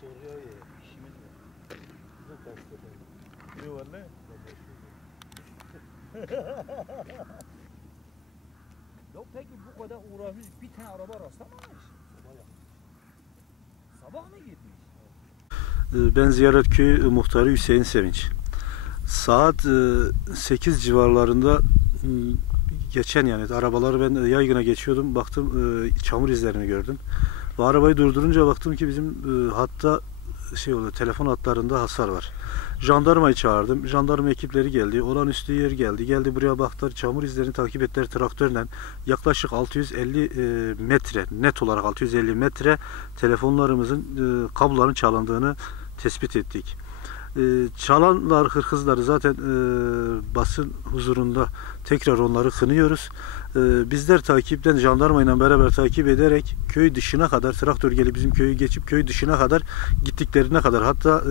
soruyor ya, işimiz var. Ne kasteder? Ne var ne? Ya peki bu kadar uğraşmış bir tane araba rastlamamış. Sabah mı gitmiş? Ben Ziyaretköy muhtarı Hüseyin Sevinç. Saat 8 civarlarında geçen yani arabaları ben yaygına geçiyordum. Baktım çamur izlerini gördüm. Ve arabayı durdurunca baktım ki bizim hatta telefon hatlarında hasar var. Jandarmayı çağırdım. Jandarma ekipleri geldi. Olağanüstü yer geldi. Geldi buraya baktılar. Çamur izlerini takip ettiler traktörle. Yaklaşık 650 metre, net olarak 650 metre telefonlarımızın kabloların çalındığını tespit ettik. Çalanlar, hırsızları zaten basın huzurunda tekrar onları kınıyoruz. Bizler takipten jandarmayla beraber takip ederek köy dışına kadar traktör gelip bizim köyü geçip köy dışına kadar gittiklerine kadar hatta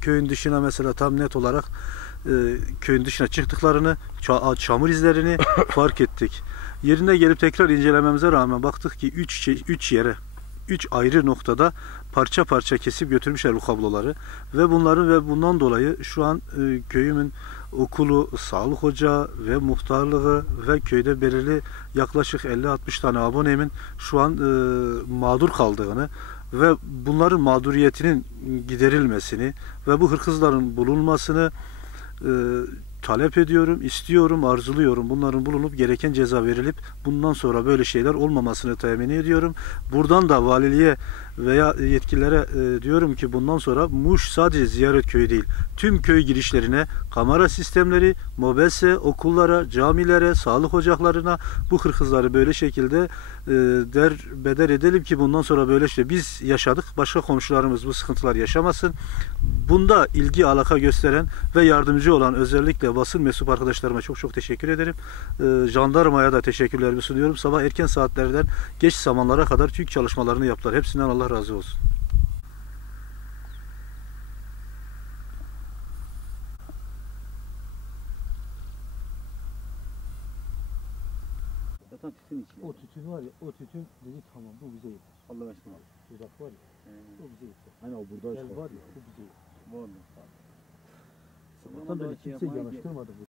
köyün dışına mesela tam net olarak köyün dışına çıktıklarını, çamur izlerini fark ettik. Yerine gelip tekrar incelememize rağmen baktık ki 3 yere 3 ayrı noktada parça parça kesip götürmüşler bu kabloları ve bundan dolayı şu an köyümün okulu, sağlık ocağı ve muhtarlığı ve köyde belirli yaklaşık 50-60 tane abonemin şu an mağdur kaldığını ve bunların mağduriyetinin giderilmesini ve bu hırsızların bulunmasını talep ediyorum, istiyorum, arzuluyorum. Bunların bulunup gereken ceza verilip bundan sonra böyle şeyler olmamasını temin ediyorum. Buradan da valiliğe veya yetkililere diyorum ki bundan sonra Muş sadece Ziyaretköy değil, tüm köy girişlerine kamera sistemleri, mobese, okullara, camilere, sağlık ocaklarına bu hırsızları böyle şekilde derbeder edelim ki bundan sonra böyle biz yaşadık. Başka komşularımız bu sıkıntılar yaşamasın. Bunda ilgi alaka gösteren ve yardımcı olan özellikle basın mensup arkadaşlarıma çok teşekkür ederim. Jandarmaya da teşekkürlerimi sunuyorum. Sabah erken saatlerden geç zamanlara kadar TÜİK çalışmalarını yaptılar. Hepsinden Allah razı olsun. Zaten tütün içiyor. O tütün var ya, o tütün dedi tamam bu bize yeter. Allah aşkına. Uzak var ya, o bize yeter. Hani o burada Gel var ya, bu bize yeter. var mı? Sabahtan beri kimse yanaştırmadı bu.